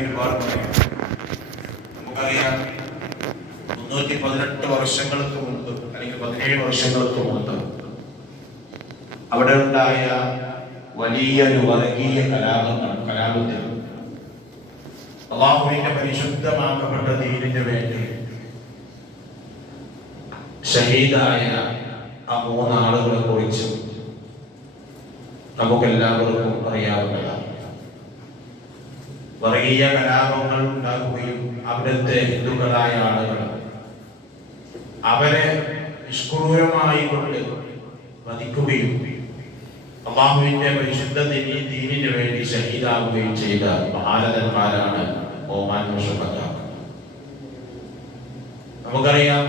ഒരുപാട് പറയാം. നമുക്കറിയാം 318 വർഷങ്ങൾക്ക് മുമ്പ് അല്ലെങ്കിൽ 17 വർഷങ്ങൾക്ക് മുമ്പ് അവിടെ ഉണ്ടായ വലിയൊരു വർഗീയ കലാപത്തിൽ അല്ലാഹുവിന്റെ പരിശുദ്ധമാക്കപ്പെട്ട ദീനിന് വേണ്ടി ഷഹീദായ ആ 3 ആളുകളെ കുറിച്ച് നമുക്കെല്ലാവർക്കും അറിയാവുന്നതാണ്. വർഗീയ കലാപങ്ങൾ ഉണ്ടാക്കുകയും അവിടുത്തെ ഹിന്ദുക്കളായ ആളുകൾ അവരെ നിഷ്ക്രൂരമായി കൊണ്ട് വധിക്കുകയും അല്ലാഹുവിന്റെ പരിശുദ്ധ ദീനിന് വേണ്ടി ഷഹീദാവുകയും ചെയ്ത മഹാരഥന്മാരാണ് ഓമാൻ ഷുഹദാ. നമുക്കറിയാം,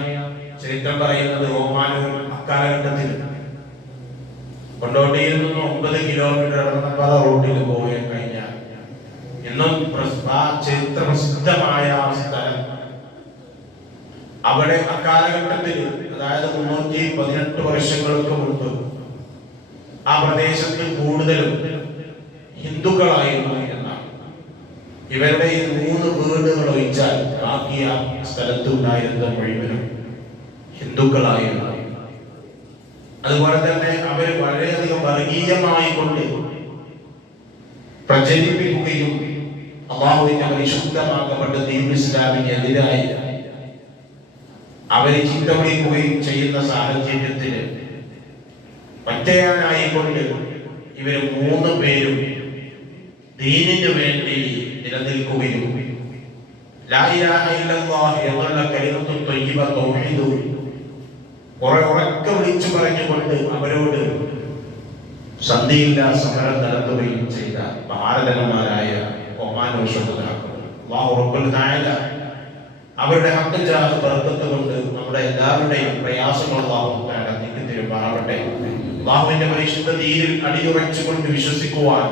ചരിത്രം പറയുന്നത് ഓമാനൂർ അക്കാലഘട്ടത്തിൽ കൊണ്ടോട്ടിയിൽ നിന്ന് 9 കിലോമീറ്റർ ഇടവണ്ണപ്പാറ റോഡിൽ പോയി കഴിഞ്ഞാൽ ഇന്നും ആ ചരിത്ര പ്രസിദ്ധമായ ആ സ്ഥലം അവിടെ അക്കാലഘട്ടത്തിൽ, അതായത് 318 വർഷങ്ങൾക്ക് മുമ്പ് ആ പ്രദേശത്ത് കൂടുതലും ഹിന്ദുക്കളായിരുന്നു എന്നാണ്. ഇവരുടെ 3 വീടുകൾ ഒഴിച്ചാൽ ബാക്കി ആ സ്ഥലത്ത് ഉണ്ടായിരുന്ന മുഴുവനും ഹിന്ദുക്കളായിരുന്നു. അതുപോലെ തന്നെ അവർ വളരെയധികം വർഗീയമായി കൊണ്ട് പ്രചരിപ്പിക്കുകയും അല്ലാഹുവിന്റെ പരിശുദ്ധമാക്കപ്പെട്ട ദീനുൽ ഇസ്ലാമിന് എതിരായി അവരെ ചീത്ത വിളിക്കുകയും ചെയ്യുന്ന സാഹചര്യത്തിൽ ഒറ്റയാനായിക്കൊണ്ട് ഇവർ 3 പേരും ദീനിന് വേണ്ടി നിലനിൽക്കുകയും ലാ ഇലാഹ ഇല്ലല്ലാഹ് എന്നുള്ള കലിമത്തുൽ ത്വയ്യിബ തൗഹീദ് ഉറക്കെ വിളിച്ചു പറഞ്ഞുകൊണ്ട് അവരോട് സന്ധിയില്ലാ സമരം നടത്തുകയും ചെയ്ത ഭാരതന്മാരായ ഒമാൻ ഷുഹദാക്കൾ. അല്ലാഹു റബ്ബുൽ തആല അവരുടെ ഹഖ് ജാഹ് ബർക്കത്ത് കൊണ്ട് നമ്മുടെ എല്ലാവരുടെയും പ്രയാസങ്ങൾ അല്ലാഹു തആല നീക്കി തരുമാറാവട്ടെ. അല്ലാഹുവിന്റെ പരിശുദ്ധ ദീനിൽ അടിയുറച്ചുകൊണ്ട് വിശ്വസിക്കുവാൻ,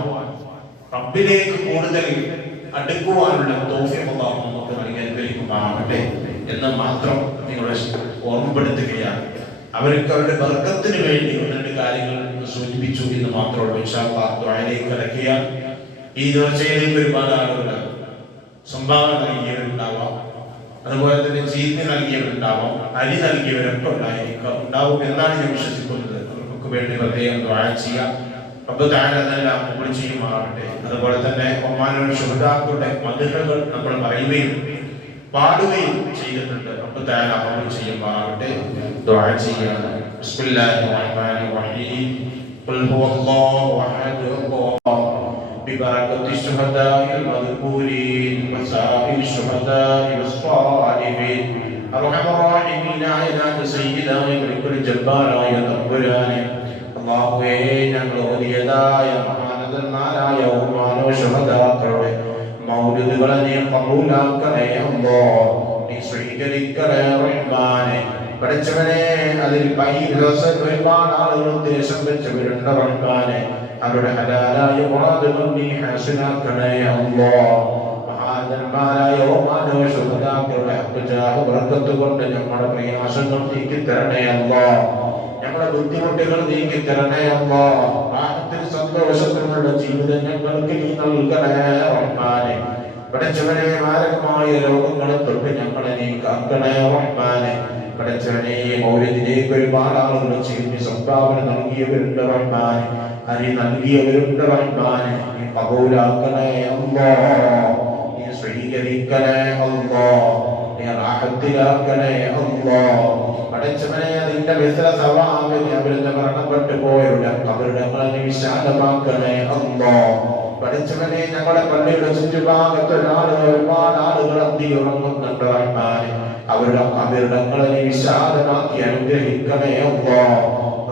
റബ്ബിലേക്ക് കൂടുതൽ അടുക്കുവാനുള്ള തൗഫീഖ് അല്ലാഹു നമുക്ക് നൽകി അനുഗ്രഹിക്കുമാറാവട്ടെ എന്ന് മാത്രം നിങ്ങളെ ഓർമ്മപ്പെടുത്തുകയാണ്. അവർക്ക് അവരുടെ ബർക്കത്തിന് വേണ്ടി 2 കാര്യങ്ങൾ സൂചിപ്പിച്ചു എന്ന് മാത്രമേ ഇൻഷാ അല്ലാഹ് ദുആയിലേക്ക് കടക്കുകയാണ്. ഈ നേർച്ചയിലേക്ക് ഒരുപാട് ആളുകൾ സംഭാവന നൽകിയവരുണ്ടാവാം, അതുപോലെ തന്നെ ചീത്തി നൽകിയവരുണ്ടാവാം, അരി നൽകിയവരൊക്കെ ഉണ്ടാവും എന്നാണ് ഞാൻ വിശ്വസിക്കുന്നത്. അവർക്കൊക്കെ വേണ്ടി പ്രത്യേകം ദുആ ചെയ്യാം. റബ്ബ് തആല അതെല്ലാം കബൂൽ ചെയ്യുമാറാവട്ടെ. അതുപോലെ തന്നെ ഒമാൻ ഷുഹദാക്കളുടെ മദ്ഹകൾ നമ്മൾ പറയുകയും പാടുകയും ചെയ്തിട്ടുണ്ട്. റബ്ബ് തആല കബൂൽ ചെയ്യുമാറാവട്ടെ. ദുആ ചെയ്യാം. ബിസ്മില്ലാഹിർ റഹ്മാനിർ റഹീം. ഖുൽ ഹുവല്ലാഹു അഹദ്. ബിബറകത്തി ശുഹദാഇൽ മദ്കൂരീൻ വസാഇൽ ശുഹദാഇ വസ്സാലിഹീൻ. അർഹമർ റഹീമീനായ സയ്യിദായ മലിക്കുൽ ജബ്ബാറായ തമ്പുരാനെ, അല്ലാഹുവേ, ഞങ്ങൾ ഓതിയതായ മഹാനന്ദന്മാരായ ഒമാൻ ഷുഹദാക്കളുടെ മൗലിദുകളെ നീ ഖബൂലാക്കണേ അല്ലാഹ്. നീ സ്വീകരിക്കണേ റഹ്മാനെ. പഠിച്ചവനെ, അതിൽ ഒരുപാട് ആളുകൾ ഉദ്ദേശം വെച്ചവരുണ്ട് റഹ്മാനെ. അവരുടെ ഹലാലായ മുറാദുകൾ നീ ഹാസിലാക്കണേ അല്ലാഹ്. മഹാന്മാരായ ഒമാൻ ഷുഹദാക്കളുടെ ഹഖ് ജാഹ് ബർക്കത്ത് കൊണ്ട് ഞങ്ങളുടെ പ്രയാസങ്ങൾ നീക്കി തരണേ അല്ലാഹ്. ഞങ്ങളുടെ ബുദ്ധിമുട്ടുകൾ നീക്കി തരണേ അല്ലാഹ്. റാഹത്തിൽ സന്തോഷത്തിലുള്ള ജീവിതം ഞങ്ങൾക്ക് നീ നൽകണേ റഹ്മാനെ. പഠിച്ചവനെ, മാരകമായ രോഗങ്ങളെ തൊട്ട് ഞങ്ങളെ നീ കാക്കണേ റഹ്മാനെ. പഠിച്ചവനെ, മൗലിദിലേക്ക് ഒരുപാട് ആളുകൾ ചെയ്ത് സംഭാവന നൽകിയവരുണ്ട് റഹ്മാനെ, അരി നൽകിയവരുണ്ട് റഹ്മാനെ. നീ കബൂലാക്കണേ അല്ലാഹ്. നീ സ്വീകരിക്കണേ അല്ലാഹ്. നീ റാഹത്തിലാക്കണേ അല്ലാഹ്. പഠിച്ചവനെ, അതിന്റെ സവാബിനെ അവരുടെ മരണപ്പെട്ടു പോയവരുടെ ഖബറിടങ്ങളെ നീ വിശാലമാക്കണേ അല്ലാഹ്. പഠിച്ചവനെ, ഞങ്ങളുടെ പള്ളിയുടെ ചുറ്റുഭാഗത്ത് ഒരുപാട് ആളുകൾ അന്തിയുറങ്ങുന്നുണ്ട് റഹ്മാനെ. അവരുടെ ഖബറിടങ്ങളെ നീ വിശാലമാക്കി അനുഗ്രഹിക്കണേ അല്ലാഹ്.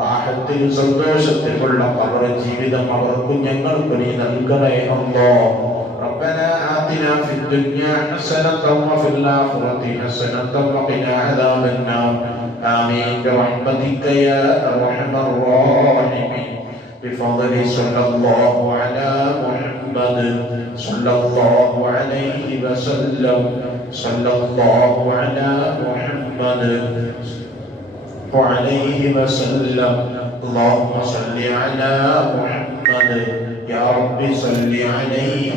റാഹത്തിൽ സന്തോഷത്തിലുള്ള ഖബർ ജീവിതം അവർക്കും ഞങ്ങൾക്കും നീ നൽകണേ അല്ലാഹ്. ربنا آتنا في الدنيا حسنة وفي الآخرة حسنة وقنا عذاب النار. آمين برحمتك يا أرحم الراحمين. بفضل صلى الله على محمد صلى الله عليه وسلم. صلى الله على محمد وعليه وسلم. اللهم صل على محمد. يا رب صل عليه